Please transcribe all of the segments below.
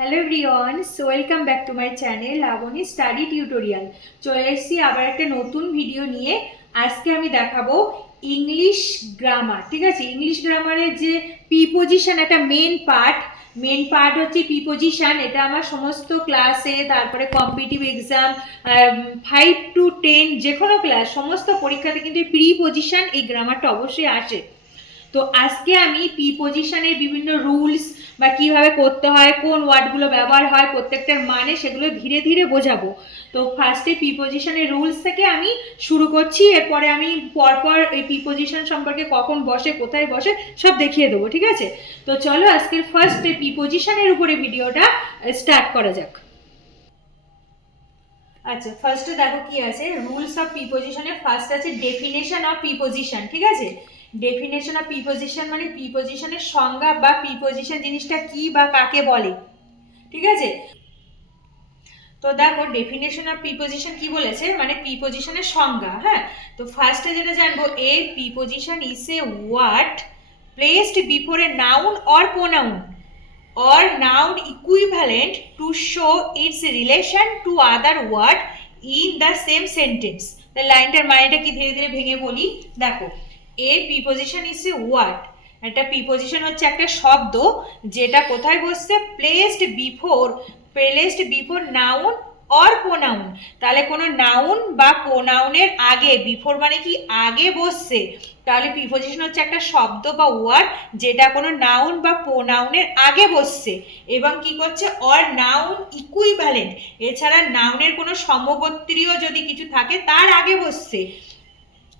Hello everyone, so welcome back to my channel Labani study tutorial. চলে এসেছি আবার একটা নতুন ভিডিও নিয়ে। আজকে আমি দেখাবো ইংলিশ গ্রামার। ঠিক আছে, ইংলিশ গ্রামারের যে প্রিপোজিশন একটা মেন পার্ট হচ্ছে প্রিপোজিশন। এটা আমার সমস্ত ক্লাসে, তারপরে কম্পিটিটিভ এক্সাম 5 to 10 যে কোনো ক্লাস, সমস্ত পরীক্ষাতে কিন্তু প্রিপোজিশন এই গ্রামারটা অবশ্যই আসে। তো আজকে আমি প্রিপোজিশনের বিভিন্ন রুলস বা কিভাবে করতে হয়, কোন ওয়ার্ডগুলো ব্যবহার হয়, প্রত্যেকটার মানে সেগুলো ধীরে ধীরে বোঝাবো। তো ফার্স্টে প্রিপোজিশনের রুলস থেকে আমি শুরু করছি, এরপরে আমি পরপর এই প্রিপোজিশন সম্পর্কে কখন বসে, কোথায় বসে সব দেখিয়ে দেবো। ঠিক আছে, তো চলো আজকের ফার্স্ট প্রিপোজিশনের উপরে ভিডিওটা স্টার্ট করা যাক। আচ্ছা, ফার্স্টে দেখো কি আছে রুলস অফ প্রিপোজিশনে। ফার্স্ট আছে ডেফিনেশন অফ প্রিপোজিশন। ঠিক আছে, ডেফিনেশন অফ প্রিপোজিশন মানে প্রিপোজিশনের সংজ্ঞা বা প্রিপোজিশন জিনিসটা কি বা কাকে বলে। ঠিক আছে, তো দেখো ডেফিনেশন অফ প্রিপোজিশন কি বলেছে, মানে প্রিপোজিশনের সংজ্ঞা। হ্যাঁ, তো ফার্স্টে যেটা জানবো, a preposition is a word placed before a noun or pronoun or noun equivalent to show its relation to other word in the same sentence. the লাইনটার মানেটা কি ধীরে ধীরে ভেঙে বলি। দেখো, a preposition is a word, একটা preposition হচ্ছে একটা শব্দ যেটা কোথায় বসছে, placed before noun or pronoun. তাহলে কোনো নাউন বা প্রোনাউনের আগে, বিফোর মানে কি আগে বসছে, তাহলে প্রিপোজিশন হচ্ছে একটা শব্দ বা ওয়ার্ড যেটা কোনো নাউন বা প্রোনাউনের আগে বসছে এবং কি করছে, অর নাউন ইকুইভ্যালেন্ট, এছাড়া নাউনের কোনো সমগোত্রীয় যদি কিছু থাকে তার আগে বসছে।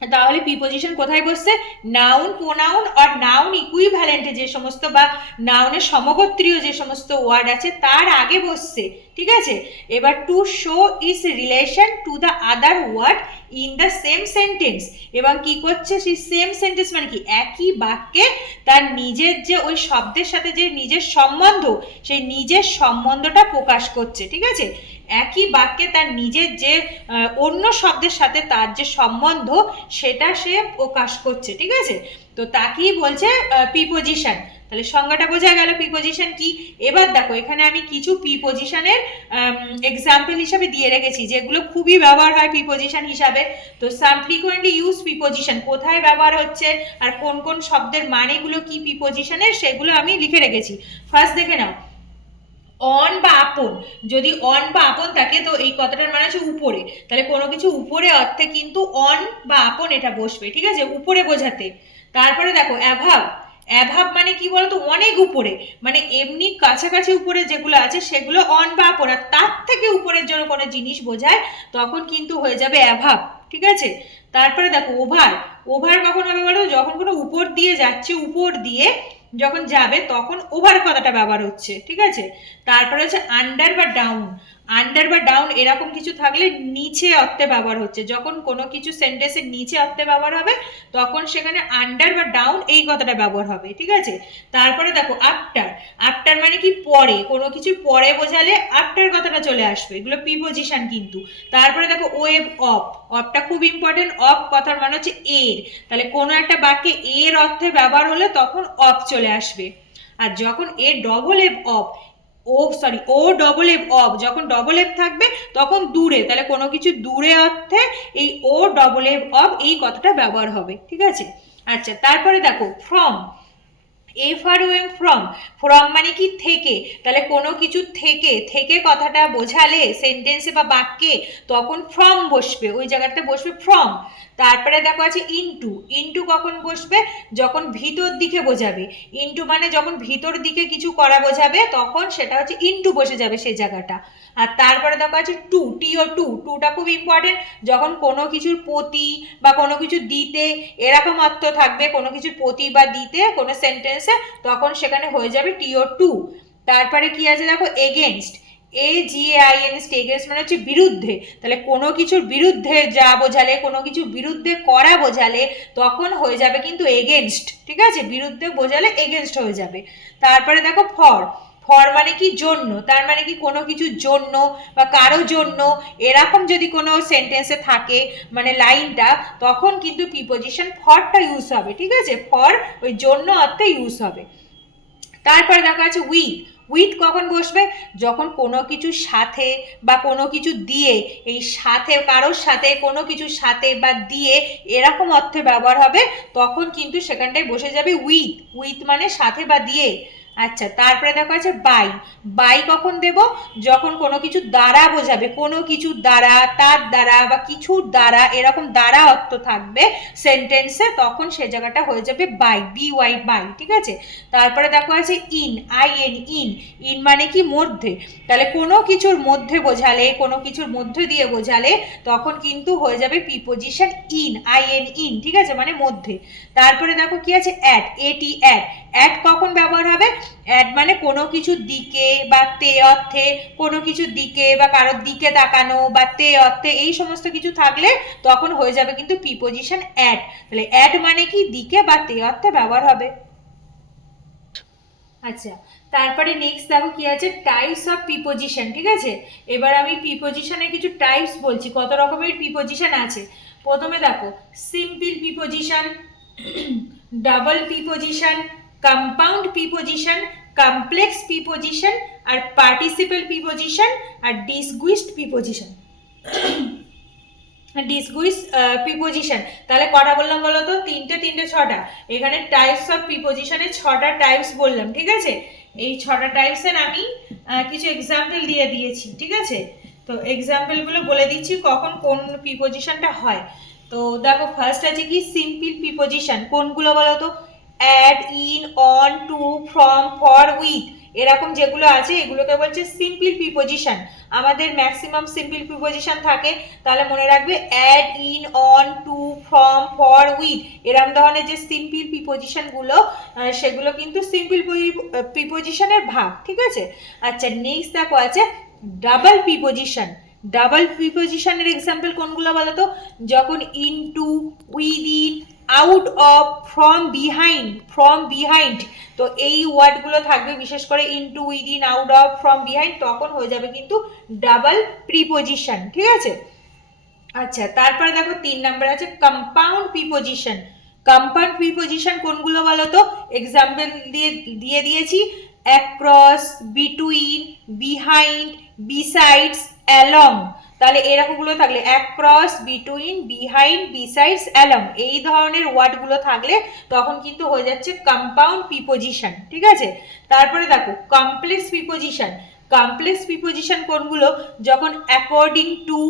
তাহলে প্রিপোজিশন কোথায় বসছে, নাউন, প্রোনাউন আর নাউন ইকুইভ্যালেন্টে যে সমস্ত বা নাউনের সমগোত্রীয় যে সমস্ত ওয়ার্ড আছে তার আগে বসছে। ঠিক আছে, এবার to show its relation to the other word in the same sentence, এবং কি করছে সেই সেম সেন্টেন্স মানে কি একই বাক্যে তার নিজের যে ওই শব্দের সাথে যে নিজের সম্বন্ধ, সেই নিজের সম্বন্ধটা প্রকাশ করছে। ঠিক আছে, একই বাক্যে তার নিজের যে অন্য শব্দের সাথে তার যে সম্বন্ধ সেটা সে প্রকাশ করছে। ঠিক আছে, তো তাকেই বলছে প্রিপোজিশন। তাহলে সংজ্ঞাটা বোঝা গেল প্রিপোজিশন কি। এবার দেখো এখানে আমি কিছু প্রিপোজিশনের এক্সাম্পল হিসাবে দিয়ে রেখেছি যেগুলো খুবই ব্যবহার হয় প্রিপোজিশন হিসাবে। তো সাম ফ্রিকোয়েন্টলি ইউজ প্রিপোজিশন কোথায় ব্যবহার হচ্ছে আর কোন কোন শব্দের মানেগুলো কি প্রিপোজিশনের সেগুলো আমি লিখে রেখেছি। ফার্স্ট দেখে নাও, অন বা আপন। যদি অন বা আপন থাকে তো এই কথাটার মানে হচ্ছে উপরে, তাহলে কোনো কিছু উপরে অর্থে কিন্তু অন বা আপন এটা বসবে। ঠিক আছে, উপরে বোঝাতে। তারপরে দেখো অ্যাভাব। অ্যাভাব মানে কি বলতো, অনেক উপরে, মানে এমনি কাছাকাছি উপরে যেগুলো আছে সেগুলো অন বা আপন, আর তার থেকে উপরের জন্য কোনো জিনিস বোঝায় তখন কিন্তু হয়ে যাবে অ্যাভাব। ঠিক আছে, তারপরে দেখো ওভার। ওভার কখন হবে বলো, যখন কোনো উপর দিয়ে যাচ্ছে, উপর দিয়ে যখন যাবে তখন ওভার কথাটা ব্যবহার হচ্ছে। ঠিক আছে, তারপরে হচ্ছে আন্ডার বা ডাউন। আন্ডার বা ডাউন এরকম কিছু থাকলে নিচে অর্থে ব্যবহার হচ্ছে, যখন কোনো কিছু সেন্টেন্সের নিচে অর্থে ব্যবহার হবে তখন সেখানে আন্ডার বা ডাউন এই কথাটা ব্যবহার হবে। ঠিক আছে, তারপরে দেখো আফটার। আফটার মানে কি পরে, কোনো কিছু পরে বোঝালে আফটার কথাটা চলে আসবে, এগুলো প্রিপোজিশন কিন্তু। তারপরে দেখো ওয়েভ অফ। অফটা খুব ইম্পর্টেন্ট, অফ কথার মানে হচ্ছে এর, তাহলে কোনো একটা বাক্যে এর অর্থে ব্যবহার হলে তখন অফ চলে আসবে। আর যখন এ double F off, O double F off, যখন ডবল এফ থাকবে তখন দূরে, তাহলে কোনো কিছু দূরে অর্থে এই ও ডবল এফ অফ এই কথাটা ব্যবহার হবে। ঠিক আছে, আচ্ছা তারপরে দেখো ফ্রম। ফ্রম। ফ্রম মানে কি থেকে, তাহলে কোনো কিছু থেকে, থেকে কথাটা বোঝালে সেন্টেন্সে বা বাক্যে তখন ফ্রম বসবে, ওই জায়গাতে বসবে ফ্রম। তারপরে দেখো আছে ইনটু। ইনটু কখন বসবে, যখন ভিতর দিকে বোঝাবে। ইনটু মানে যখন ভিতর দিকে কিছু করা বোঝাবে তখন সেটা হচ্ছে ইনটু বসে যাবে সেই জায়গাটা। আর তারপরে দেখো আছে টু, টিও টু। টুটা খুব ইম্পর্টেন্ট, যখন কোনো কিছুর প্রতি বা কোনো কিছু দিতে এরকম অর্থ থাকবে, কোনো কিছুর প্রতি বা দিতে কোনো সেন্টেন্সে, তখন সেখানে হয়ে যাবে টিও টু। তারপরে কি আছে দেখো এগেনস্ট। এগেনস্ট। এগেনস্ট মানে হচ্ছে বিরুদ্ধে, তাহলে কোনো কিছুর বিরুদ্ধে যা বোঝালে, কোনো কিছু বিরুদ্ধে করা বোঝালে তখন হয়ে যাবে কিন্তু এগেনস্ট। ঠিক আছে, বিরুদ্ধে বোঝালে এগেনস্ট হয়ে যাবে। তারপরে দেখো ফর। ফর মানে কি জন্য, তার মানে কি কোনো কিছুর জন্য বা কারো জন্য এরকম যদি কোনো সেন্টেন্সে থাকে মানে লাইনটা, তখন কিন্তু প্রিপোজিশন ফরটা ইউজ হবে। ঠিক আছে, ফর ওই জন্য অর্থে ইউজ হবে। তারপরে দেখা আছে উইথ। উইথ কখন বসবে? যখন কোনো কিছুর সাথে বা কোনো কিছু দিয়ে, এই সাথে কারোর সাথে, কোনো কিছুর সাথে বা দিয়ে এরকম অর্থে ব্যবহার হবে, তখন কিন্তু সেখানটায় বসে যাবে উইথ। উইথ মানে সাথে বা দিয়ে। আচ্ছা, তারপরে দেখো আছে বাই। বাই কখন দেব? যখন কোনো কিছু দ্বারা বোঝাবে, কোনো কিছুর দ্বারা, তার দ্বারা বা কিছুর দ্বারা, এরকম দ্বারা অর্থ থাকবে সেন্টেন্সে, তখন সে জায়গাটা হয়ে যাবে বাই, বি ওয়াই, বাই। ঠিক আছে, তারপরে দেখো আছে in, I N, in. In মানে কি? মধ্যে। তাহলে কোনো কিছুর মধ্যে বোঝালে, কোনো কিছুর মধ্যে দিয়ে বোঝালে তখন কিন্তু হয়ে যাবে preposition in, I N, in. ঠিক আছে, মানে মধ্যে। তারপরে দেখো কি আছে অ্যাট, এটি, অ্যাট। অ্যাট কখন ব্যবহার হবে? অ্যাট মানে কোনো কিছুর দিকে বা তে অর্থে, কোনো কিছুর দিকে বা কারোর দিকে তাকানো বা তে অর্থে, এই সমস্ত কিছু থাকলে তখন হয়ে যাবে কিন্তু প্রিপোজিশন অ্যাট। তাহলে অ্যাট মানে কি? দিকে বা তে অর্থে ব্যবহার হবে। আচ্ছা, তারপরে নেক্সট দেখো কি আছে টাইপস অফ প্রিপোজিশন। ঠিক আছে, এবার আমি প্রিপোজিশনের কিছু টাইপস বলছি, কত রকমের প্রিপোজিশন আছে। প্রথমে দেখো simple preposition, double preposition, compound preposition, complex preposition, আর পার্টিসিপল প্রিপোজিশন, আর ডিসগুইসড প্রিপোজিশন। ডিসগুইস প্রিপোজিশন, তাহলে কটা বললাম বলো তো? তিনটে ছটা। এখানে টাইপস অফ প্রিপোজিশনের 6টা টাইপস বললাম। ঠিক আছে, এই 6টা টাইপসের আমি কিছু এক্সাম্পল দিয়ে দিয়েছি। ঠিক আছে, তো এক্সাম্পলগুলো বলে দিচ্ছি কখন কোন প্রিপোজিশনটা হয়। তো দেখো ফার্স্ট আছে কি সিম্পল প্রিপোজিশন। কোনগুলো বলো তো? At, in, on, to, from, for, with, এরকম যেগুলো আছে এগুলোকে বলছে সিম্পল প্রিপোজিশন। আমাদের ম্যাক্সিমাম সিম্পল প্রিপোজিশন থাকে, তাহলে মনে রাখবে at, in, on, to, from, for, with, এরকম ধরনের যে সিম্পল প্রিপোজিশনগুলো সেগুলো কিন্তু সিম্পল প্রিপোজিশনের ভাগ। ঠিক আছে, আচ্ছা নেক্সট দেখো আছে ডাবল প্রিপোজিশন। ডাবল প্রিপোজিশনের এক্সাম্পল কোনগুলো বলো তো? যখন into, within, out of, from behind, from behind, তো এই ওয়ার্ডগুলো থাকবে, বিশেষ করে into, within, out of, from behind, তখন হয়ে যাবে কিন্তু ডাবল প্রিপোজিশন। ঠিক আছে, আচ্ছা তারপরে দেখো 3 নাম্বার আছে কম্পাউন্ড প্রিপোজিশন। কম্পাউন্ড প্রিপোজিশন কোনগুলো বলো তো? এক্সাম্পল দিয়ে দিয়েছি across, between, behind, besides, along. তাহলে এরকমগুলো থাকলে across, between, behind, besides, along, এই ধরনের ওয়ার্ডগুলো থাকলে তখন কিন্তু হয়ে যাচ্ছে কম্পাউন্ড প্রিপোজিশন। ঠিক আছে, তারপরে দেখো কমপ্লেক্স প্রিপোজিশন। কমপ্লেক্স প্রিপোজিশন কোনগুলো? যখন according to,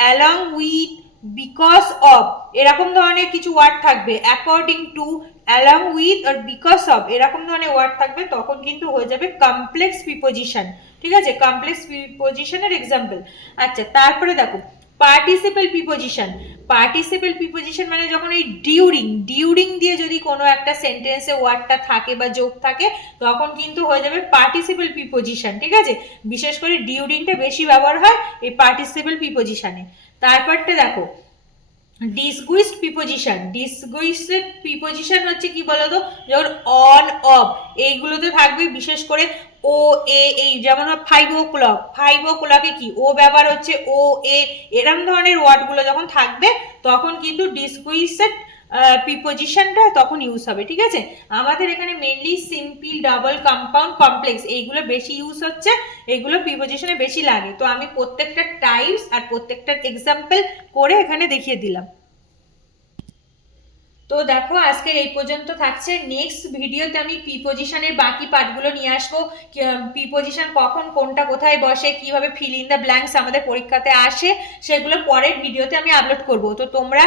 along with, because of, এরকম ধরনের কিছু ওয়ার্ড থাকবে, অ্যাকর্ডিং টু, অ্যালং উইথ আর বিকজ অফ, এরকম ধরনের ওয়ার্ড থাকবে, তখন কিন্তু হয়ে যাবে কমপ্লেক্স প্রিপোজিশন। ঠিক আছে, কমপ্লেক্স প্রিপোজিশনের এক্সাম্পল। আচ্ছা তারপরে দেখো পার্টিসিপল প্রিপোজিশন। পার্টিসিপল প্রিপোজিশন মানে যখন এই ডিউরিং, ডিউরিং দিয়ে যদি কোনো একটা সেন্টেন্সে ওয়ার্ডটা থাকে বা যোগ থাকে, তখন কিন্তু হয়ে যাবে পার্টিসিপল প্রিপোজিশন। ঠিক আছে, বিশেষ করে ডিউরিংটা বেশি ব্যবহার হয় এই পার্টিসিপল প্রিপোজিশনে। তারপরটা দেখো ডিসগুইসড প্রিপোজিশন। ডিসগুইসড প্রিপোজিশন হচ্ছে কি বলতো? যখন অন, অফ, এইগুলোতে থাকবে, বিশেষ করে ও এ, এই যেমন 5 o'clock, 5 o'clock-এ কি ও ব্যবহার হচ্ছে, ও এ, এরম ধরনের ওয়ার্ডগুলো যখন থাকবে তখন কিন্তু ডিসগুইসড প্রিপোজিশনটা তখন ইউজ হবে। ঠিক আছে, আমাদের এখানে mainly simple, double, compound, complex এইগুলো বেশি ইউজ হচ্ছে, এগুলো প্রিপোজিশনে বেশি লাগে। তো আমি প্রত্যেকটা টাইপস আর প্রত্যেকটার এক্সাম্পল করে এখানে দেখিয়ে দিলাম। তো দেখো আজকে এই পর্যন্ত থাকছে। নেক্সট ভিডিওতে আমি প্রিপোজিশনের বাকি পার্টগুলো নিয়ে আসবো, প্রিপোজিশন কখন কোনটা কোথায় বসে, কিভাবে ফিল ইন দ্য ব্ল্যাঙ্কস আমাদের পরীক্ষাতে আসে, সেগুলো পরের ভিডিওতে আমি আপলোড করব। তো তোমরা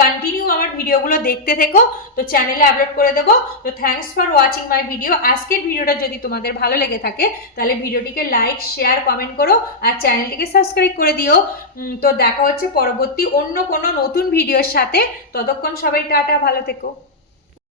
কন্টিনিউ আমার ভিডিওগুলো দেখতে থেকো, তো চ্যানেলে আপলোড করে দেবো। তো thanks for watching my video. আজকের ভিডিওটা যদি তোমাদের ভালো লেগে থাকে তাহলে ভিডিওটিকে লাইক, শেয়ার, কমেন্ট করো আর চ্যানেলটিকে সাবস্ক্রাইব করে দিও। তো দেখা হচ্ছে পরবর্তী অন্য কোনো নতুন ভিডিওর সাথে। ততক্ষণ সবাই টাটা, ভালো থেকো।